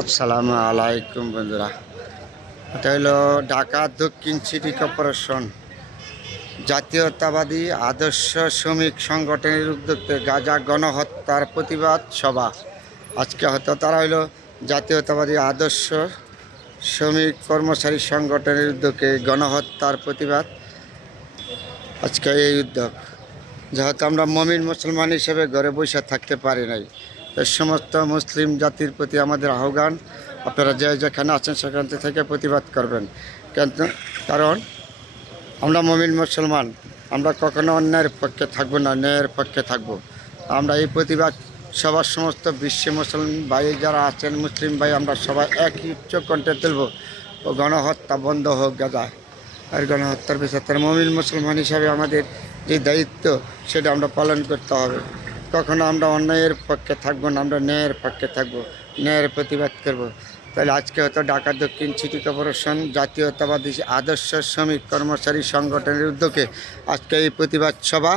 আসসালামু আলাইকুম বন্ধুরা। এটা হলো ঢাকা দক্ষিণ সিটি কর্পোরেশন। জাতীয়তাবাদী আদর্শ শ্রমিক সংগঠনের উদ্যোগে গাজা গণহত্যার প্রতিবাদ সভা। আজকে হয়তো তারা হলো জাতীয়তাবাদী আদর্শ শ্রমিক কর্মচারী সংগঠনের উদ্যোগে গণহত্যার প্রতিবাদ। আজকে এই উদ্যোগ। যেহেতু আমরা মমিন মুসলমান হিসেবে ঘরে বসে থাকতে পারি নাই সমস্ত মুসলিম জাতির প্রতি আমাদের আহ্বান, আপনারা যে যেখানে আছেন সেখান থেকে প্রতিবাদ করবেন। কিন্তু কারণ আমরা মমিন মুসলমান, আমরা কখনো অন্যায়ের পক্ষে থাকব না ন্যায়ের পক্ষে থাকব। আমরা এই প্রতিবাদ সবার সমস্ত বিশ্বে মুসলিম ভাই যারা আছেন, মুসলিম ভাই, আমরা সবাই একই উচ্চ কণ্ঠে তুলব। ও গণহত্যা বন্ধ হোক গাজায় আর গণহত্যার তার মমিন মুসলমান হিসাবে আমাদের যে দায়িত্ব, সেটা আমরা পালন করতে হবে। কখনো আমরা অন্যায়ের পক্ষে থাকব না, আমরা ন্যায়ের পক্ষে থাকব, ন্যায়ের প্রতিবাদ করব। তাহলে আজকে হয়তো ঢাকা দক্ষিণ সিটি কর্পোরেশন জাতীয়তাবাদী আদর্শ শ্রমিক কর্মচারী সংগঠনের উদ্যোগে আজকে এই প্রতিবাদ সভা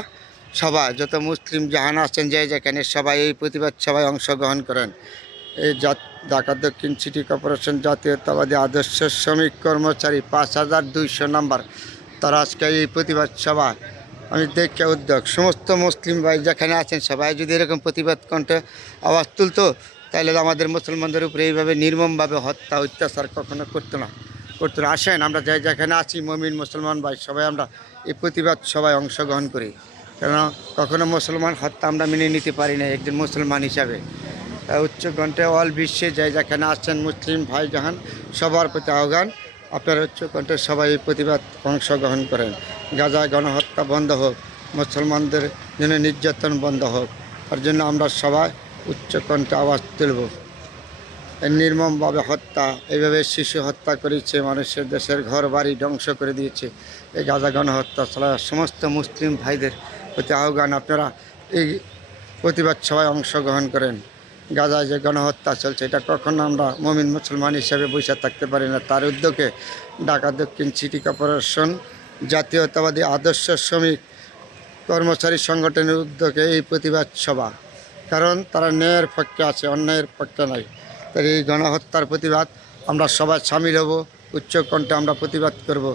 সভা, যত মুসলিম জাহান আছেন যে যেখানে সবাই এই প্রতিবাদ সভায় অংশগ্রহণ করেন। এই ঢাকা দক্ষিণ সিটি কর্পোরেশন জাতীয়তাবাদী আদর্শ শ্রমিক কর্মচারী পাঁচ হাজার দুইশো নাম্বার, তারা আজকে এই প্রতিবাদ সভা আমি দেখে উদ্যোগ। সমস্ত মুসলিম ভাই যেখানে আছেন, সবাই যদি এরকম প্রতিবাদ কণ্ঠে আওয়াজ তুলতো, তাহলে আমাদের মুসলমানদের উপরে এইভাবে নির্মমভাবে হত্যা, অত্যাচার কখনো করতো না করতো না। আসেন, আমরা যাই যেখানে আছি, মমিন, মুসলমান ভাই, সবাই আমরা এই প্রতিবাদ সবাই অংশগ্রহণ করি। কেন কখনো মুসলমান হত্যা আমরা মেনে নিতে পারি না, একজন মুসলমান হিসাবে। উচ্চ কণ্ঠে অল বিশ্বে যাই যেখানে আসছেন মুসলিম ভাই জাহান, সবার প্রতি আহ্বান। আপনারা উচ্চ কণ্ঠে সবাই এই প্রতিবাদ অংশগ্রহণ করেন। গাজা গণহত্যা বন্ধ হোক, মুসলমানদের জন্য নির্যাতন বন্ধ হোক, তার জন্য আমরা সবাই উচ্চ কণ্ঠে আওয়াজ তুলব। নির্মমভাবে হত্যা এইভাবে শিশু হত্যা করেছে মানুষের দেশের ঘর বাড়ি ধ্বংস করে দিয়েছে। এই গাজা গণহত্যা ছাড়া সমস্ত মুসলিম ভাইদের প্রতি আহ্বান আপনারা এই প্রতিবাদ সবাই অংশগ্রহণ করেন। গাজায় যে গণহত্যা চলছে, এটা কখনো আমরা মমিন মুসলমান হিসেবে বসে থাকতে পারি না। তার উদ্যোগে ঢাকা দক্ষিণ সিটি কর্পোরেশন জাতীয়তাবাদী আদর্শ শ্রমিক কর্মচারী সংগঠনের উদ্যোগে এই প্রতিবাদ সভা। কারণ তারা ন্যায়ের পক্ষে আছে, অন্যায়ের পক্ষে নাই। তাই এই গণহত্যার প্রতিবাদ আমরা সবাই সামিল হব উচ্চকণ্ঠে আমরা প্রতিবাদ করব।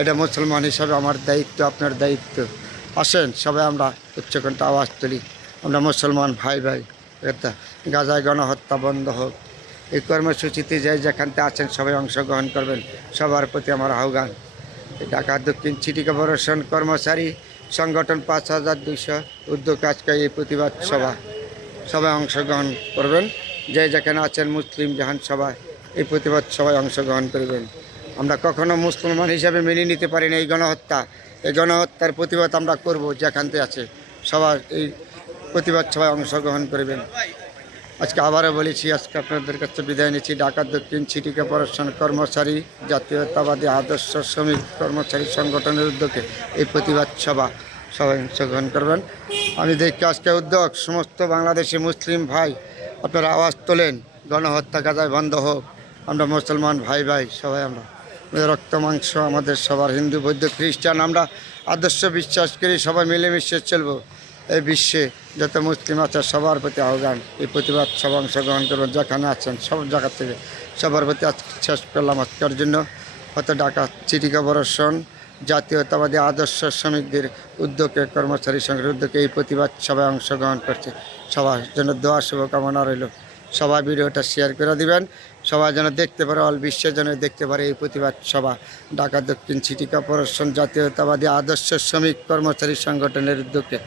এটা মুসলমান হিসাবে আমার দায়িত্ব, আপনার দায়িত্ব। আসেন, সবাই আমরা উচ্চকণ্ঠে আওয়াজ তুলি। আমরা মুসলমান ভাই ভাই গাজায় গণহত্যা বন্ধ হোক। এই কর্মসূচিতে যাই যেখানতে আছেন সবাই অংশগ্রহণ করবেন। সবার প্রতি আমার আহ্বান। ঢাকা দক্ষিণ সিটি কর্পোরেশন কর্মচারী সংগঠন পাঁচ হাজার দুইশো উদ্যোগ আজকে এই প্রতিবাদ সভা। সবাই অংশগ্রহণ করবেন। যে যেখানে আছেন মুসলিম জাহান সবাই এই প্রতিবাদ সবাই অংশগ্রহণ করবেন। আমরা কখনো মুসলমান হিসাবে মেনে নিতে পারি না এই গণহত্যা। এই গণহত্যার প্রতিবাদ আমরা করব যেখানতে আছে। সবার এই প্রতিবাদ সবাই অংশগ্রহণ করবেন। আজকে আবারও বলেছি, আজকে আপনাদের কাছে বিদায় নিচ্ছি। ঢাকা দক্ষিণ সিটি কর্পোরেশন কর্মচারী, জাতীয়তাবাদী আদর্শ শ্রমিক কর্মচারী সংগঠনের উদ্যোগে এই প্রতিবাদ সভা সবাই অংশগ্রহণ করবেন। আমি দেখি আজকে উদ্যোগ, সমস্ত বাংলাদেশি মুসলিম ভাই, আপনারা আওয়াজ তোলেন, গণহত্যা গাজায় বন্ধ হোক। আমরা মুসলমান ভাই ভাই সবাই আমরা। রক্ত মাংস, আমাদের সবার হিন্দু, বৌদ্ধ, খ্রিস্টান, আমরা আদর্শ বিশ্বাস করি, সবাই মিলেমিশে চলবো। এই বিশ্বে যত মুসলিম আছে, সবার প্রতি আহ্বান, এই প্রতিবাদ সব অংশগ্রহণ করবেন যেখানে আছেন, সব জায়গা থেকে সবার প্রতি শেষ করলাম আজকের জন্য। হত ঢাকা সিটি কর্পোরেশন জাতীয়তাবাদী আদর্শ শ্রমিকদের উদ্যোগে, কর্মচারী সংঘের উদ্যোগে এই প্রতিবাদ সবাই অংশগ্রহণ করছে। সবার জন্য দোয়া, শুভকামনা রইল। সবাই ভিডিওটা শেয়ার করে দিবেন। সবাই যেন দেখতে পারে, অল বিশ্বের যেন দেখতে পারে এই প্রতিবাদ সভা। ঢাকা দক্ষিণ সিটি কর্পোরেশন জাতীয়তাবাদী আদর্শ শ্রমিক কর্মচারী সংগঠনের উদ্যোগে।